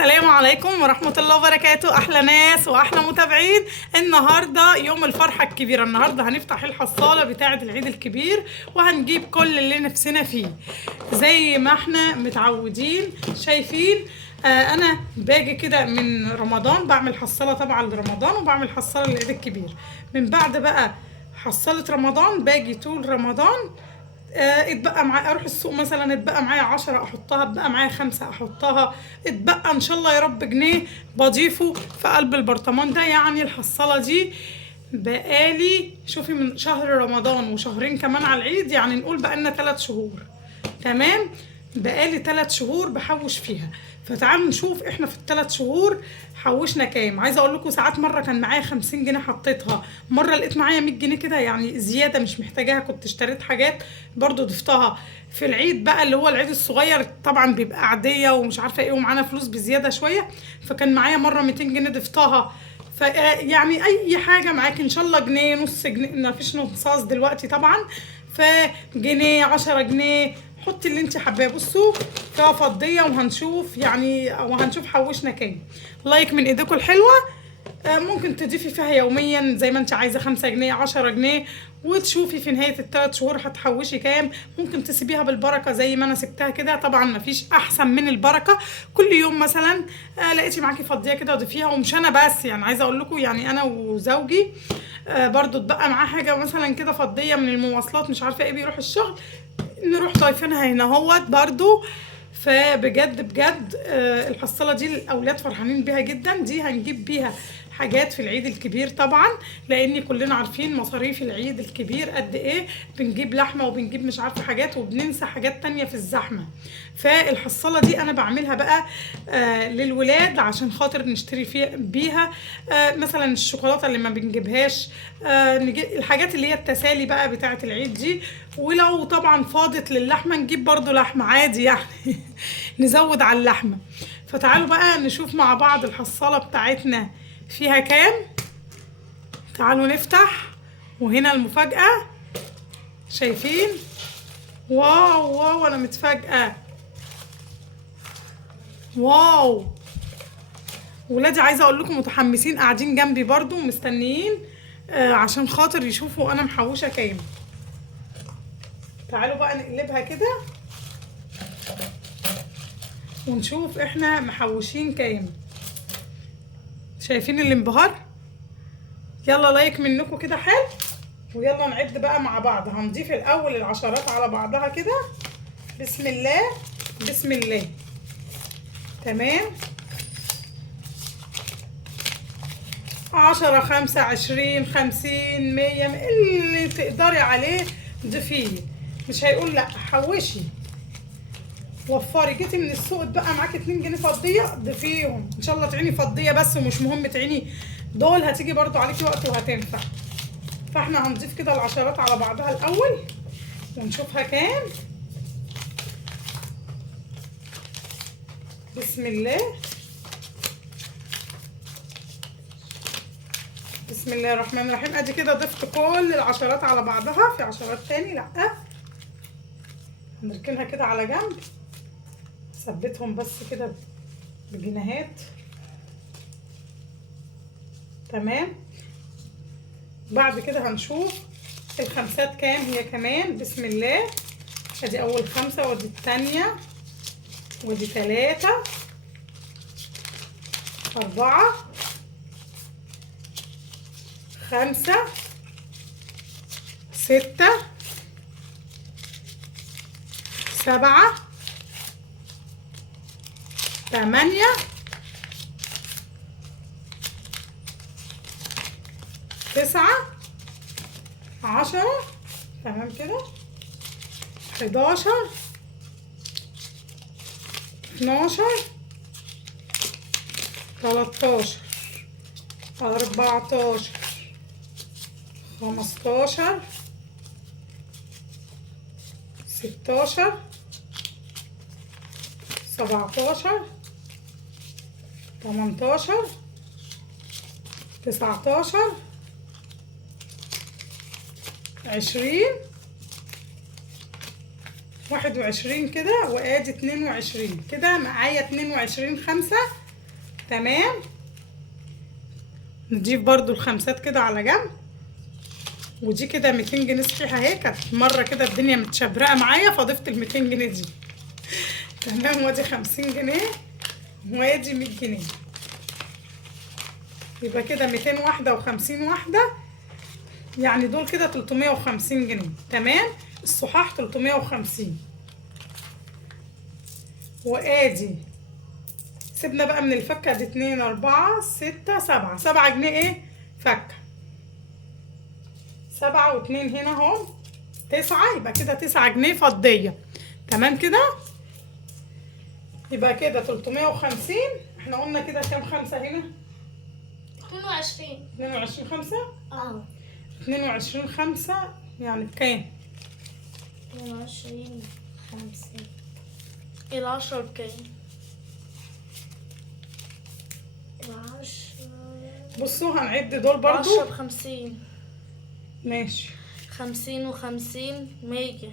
السلام عليكم ورحمة الله وبركاته. أحلى ناس وأحلى متابعين. النهاردة يوم الفرحة الكبيرة. النهاردة هنفتح الحصالة بتاعة العيد الكبير وهنجيب كل اللي نفسنا فيه زي ما احنا متعودين شايفين. أنا باجي كده من رمضان بعمل حصالة طبعا لرمضان وبعمل حصالة للعيد الكبير. من بعد بقى حصالة رمضان باجي طول رمضان اتبقى معايا اروح السوق مثلا، اتبقى معايا 10 احطها، اتبقى معايا 5 احطها، اتبقى ان شاء الله يا رب جنيه بضيفه في قلب البرطمان ده. يعني الحصاله دي بقالي شوفي من شهر رمضان وشهرين كمان على العيد، يعني نقول بقالنا 3 شهور. تمام، بقالي 3 شهور بحوش فيها. فتعالوا نشوف احنا في ال3 شهور حوشنا كام. عايزه اقول لكم ساعات مره كان معايا 50 جنيه حطيتها، مره لقيت معايا 100 جنيه كده يعني زياده مش محتاجاها، كنت اشتريت حاجات برضو ضفتها في العيد بقى اللي هو العيد الصغير طبعا بيبقى عاديه ومش عارفه ايه ومعانا فلوس بزياده شويه، فكان معايا مره 200 جنيه ضفتها. يعني اي حاجه معاك ان شاء الله جنيه، نص جنيه، ما فيش نصاص دلوقتي طبعا، فجنيه 10 جنيه حطي اللي انت حباه. بصوا فيها فضيه وهنشوف يعني وهنشوف حوشنا كام. لايك من ايديكم الحلوه. ممكن تضيفي فيها يوميا زي ما انت عايزه، 5 جنيه 10 جنيه، وتشوفي في نهايه ال3 شهور هتحوشي كام. ممكن تسيبيها بالبركه زي ما انا سبتها كده، طبعا مفيش احسن من البركه. كل يوم مثلا لقيتي معاكي فضيه كده وضيفيها. ومش انا بس، يعني عايزه اقول لكم يعني انا وزوجي برضو اتبقى معاه حاجه مثلا كده فضيه من المواصلات مش عارفه ايه، بيروح الشغل نروح ضايفينها هنا اهوت برضو. فبجد بجد الحصاله دي الاولاد فرحانين بيها جدا. دي هنجيب بيها حاجات في العيد الكبير طبعا، لان كلنا عارفين مصاريف العيد الكبير قد ايه. بنجيب لحمه وبنجيب مش عارفه حاجات وبننسى حاجات تانية في الزحمه. فالحصاله دي انا بعملها بقى للولاد عشان خاطر نشتري فيها بيها مثلا الشوكولاته اللي ما بنجيبهاش، نجيب الحاجات اللي هي التسالي بقى بتاعه العيد دي. ولو طبعا فاضت للحمه نجيب برضو لحمه عادي يعني نزود على اللحمه. فتعالوا بقى نشوف مع بعض الحصاله بتاعتنا فيها كام. تعالوا نفتح. وهنا المفاجأة شايفين. واو واو انا متفاجئة. واو ولادي عايزة اقول لكم متحمسين قاعدين جنبي برضو مستنيين عشان خاطر يشوفوا انا محوشة كام. تعالوا بقى نقلبها كده ونشوف احنا محوشين كام. شايفين الانبهار؟ يلا لايك منكم كده حلو، ويلا نعد بقى مع بعض. هنضيف الاول العشرات على بعضها كده. بسم الله بسم الله. تمام، 10 5 20 50 100 اللي تقدري عليه ضيفيه، مش هيقول لا. حوشي وفري. جيتي من السوق اتبقى معاكي 2 جنيه فضيه ضيفيهم ان شاء الله. تعيني فضيه بس ومش مهم تعيني دول، هتيجي برضو عليكي وقت وهتنفع. فاحنا هنضيف كده العشرات على بعضها الاول ونشوفها كام. بسم الله بسم الله الرحمن الرحيم. ادي كده ضفت كل العشرات على بعضها. في عشرات تاني لا، هنركنها كده على جنب، ثبتهم بس كده بجنيهات. تمام، بعد كده هنشوف الخمسات كام هي كمان. بسم الله. ادي اول 5 وادي التانية وادي 3 4 5 6 7 8 9 10. تمام كده. 11 12 13 14 15 16 17 18 19 20 21 كده، وادي 22 كده معايا 22 5 تمام. نضيف برضو الخمسات كده على جنب. ودي كده 200 جنيه صحيحه اهي، كانت مره كده الدنيا متشبرقه معايا فضفت ال 200 جنيه دي. تمام. وادي 50 جنيه وادي 100 جنيه، يبقى كده 200 واحده و50 واحده، يعني دول كده 350 جنيه. تمام. الصحاح 350. وادي سيبنا بقى من الفكه دي 2 4 6 7 7 جنيه ايه فكه، 7 و2 هنا اهو 9، يبقى كده 9 جنيه فضيه. تمام كده. يبقى كده 350. احنا قلنا كده كام خمسه هنا؟ 22. 22 خمسه. 22 22 خمسه يعني بكام؟ 22 5 العشرة بكام؟ العشرة بصوا هنعد دول برضو. 10 ب50. ماشي. 50 و50 100.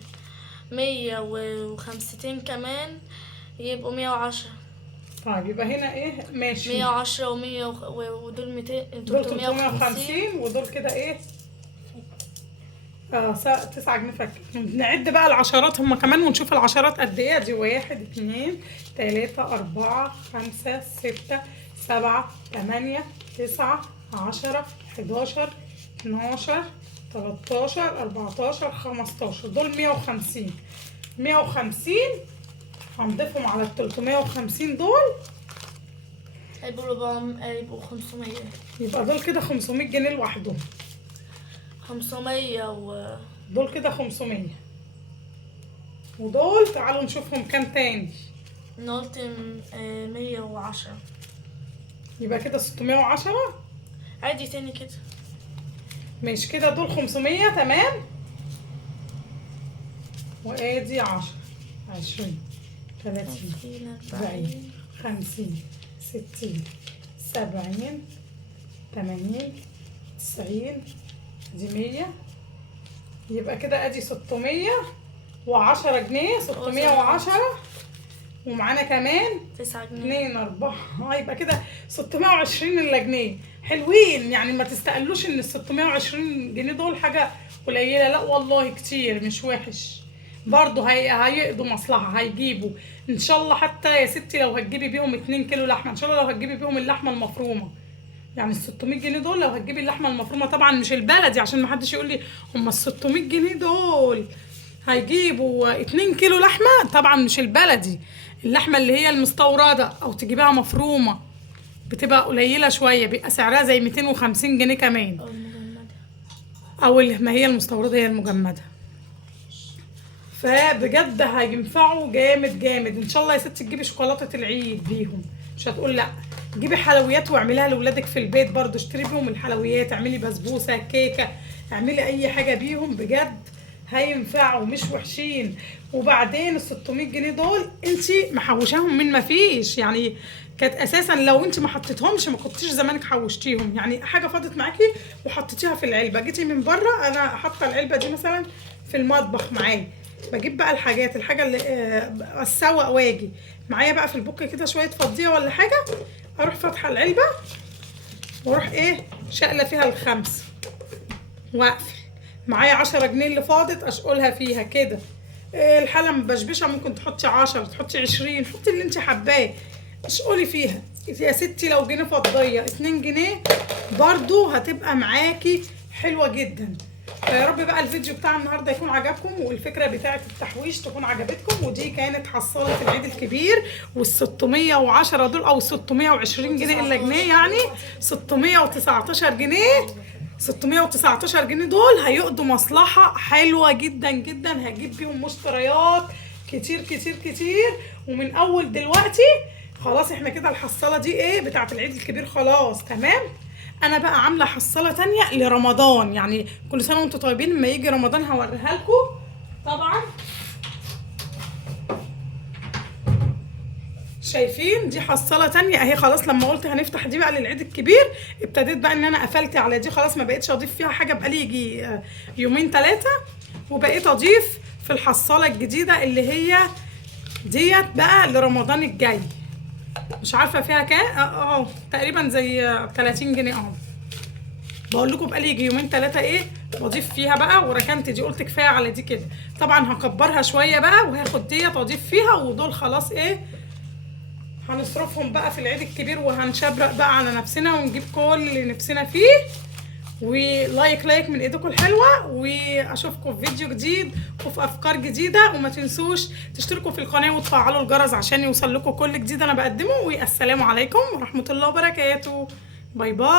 100 وخمستين كمان يبقوا 110. طيب يبقى هنا ايه؟ ماشي. 110 و100 ودول 200 دول 350. 350 ودول كده ايه؟ 9 جنيه فك. نعد بقى العشرات هما كمان ونشوف العشرات قد ايه. دي 1 2 3 4 5 6 7 8 9 10 11 12 13 14 15. دول 150. 150 هنضيفهم على ال 350 دول، يبقوا 500. يبقى دول كده 500 جنيه لوحدهم. 500 دول كده 500. ودول تعالوا نشوفهم كام تاني. قلت 110. يبقى كده 610. عادي تاني كده. ماشي كده دول 500. تمام. وادي 10 20 30 40 50 60 70 80 90 دي 100. يبقى كده ادي 610 جنيه. 610 ومعانا كمان 9 جنيه 2 4 يبقى كده 620 الا جنيه. حلوين يعني، ما تستقلوش ان ال 620 جنيه دول حاجه قليله، لا والله كتير مش وحش. برضه هيقضوا مصلحه، هيجيبوا ان شاء الله. حتى يا ستي لو هتجيبي بيهم 2 كيلو لحمه ان شاء الله، لو هتجيبي بيهم اللحمه المفرومه، يعني ال 600 جنيه دول لو هتجيبي اللحمه المفرومه طبعا مش البلدي، عشان ما حدش يقول لي هم ال 600 جنيه دول هيجيبوا 2 كيلو لحمه. طبعا مش البلدي، اللحمه اللي هي المستورده او تجيبيها مفرومه بتبقى قليله شويه، بيبقى سعرها زي 250 جنيه كمان. او المجمدة او ما هي المستورده هي المجمده. فبجد هينفعوا جامد جامد. ان شاء الله يا ستي تجيبي شوكولاته العيد بيهم، مش هتقول لا. جيبي حلويات واعمليها لاولادك في البيت برضو، اشتري بيهم الحلويات، اعملي بسبوسه كيكه، اعملي اي حاجه بيهم، بجد هينفعوا مش وحشين. وبعدين ال 600 جنيه دول انت محوشاهم من ما فيش، يعني كانت اساسا لو انت ما حطيتهمش ما كنتيش زمانك حوشتيهم، يعني حاجه فاضت معاكي وحطيتيها في العلبه. جيتي من بره، انا حاطه العلبه دي مثلا في المطبخ معايا، بجيب بقى الحاجه اللي اسوق واجي معايا بقى في البوك كده شويه فضيه ولا حاجه، اروح فاتحه العلبه واروح ايه شقله فيها الخمسه واقفل. معايا 10 جنيه اللي فاضت اشقلها فيها كده. الحله مبشبشه ممكن تحطي 10 تحطي 20، حطي اللي انت حباه اشقلي فيها يا ستي. لو جنيه فضيه 2 جنيه برضو هتبقى معاكي حلوه جدا. فيا رب بقى الفيديو بتاع النهارده يكون عجبكم، والفكره بتاعه التحويش تكون عجبتكم. ودي كانت حصاله العيد الكبير، وال 610 دول او 620 جنيه الا جنيه، يعني 619 جنيه. 619 جنيه دول هيقضوا مصلحه حلوه جدا جدا، هجيب بيهم مشتريات كتير كتير كتير. ومن اول دلوقتي خلاص احنا كده الحصاله دي ايه بتاعه العيد الكبير خلاص. تمام. انا بقى عامله حصاله تانية لرمضان، يعني كل سنه وانتم طيبين، لما يجي رمضان هوريها لكم طبعا. شايفين دي حصاله تانية اهي. خلاص لما قلت هنفتح دي بقى للعيد الكبير ابتديت بقى ان انا قفلت على دي خلاص، ما بقيتش اضيف فيها حاجه بقالي يجي يومين 3، وبقيت اضيف في الحصاله الجديده اللي هي ديت بقى لرمضان الجاي. مش عارفه فيها كام، تقريبا زي 30 جنيه اهو. بقول لكم بقالي يجي يومين 3 ايه بضيف فيها بقى، وركنت دي قلت كفايه على دي كده. طبعا هكبرها شويه بقى وهاخد ديت واضيف فيها، ودول خلاص ايه هنصرفهم بقى في العيد الكبير، وهنشبرق بقى على نفسنا ونجيب كل اللي نفسنا فيه. ولايك من ايدكم الحلوه، واشوفكم في فيديو جديد وفي افكار جديده. وما تنسوش تشتركوا في القناه وتفعلوا الجرس عشان يوصل لكم كل جديد انا بقدمه. والسلام عليكم ورحمه الله وبركاته. باي باي.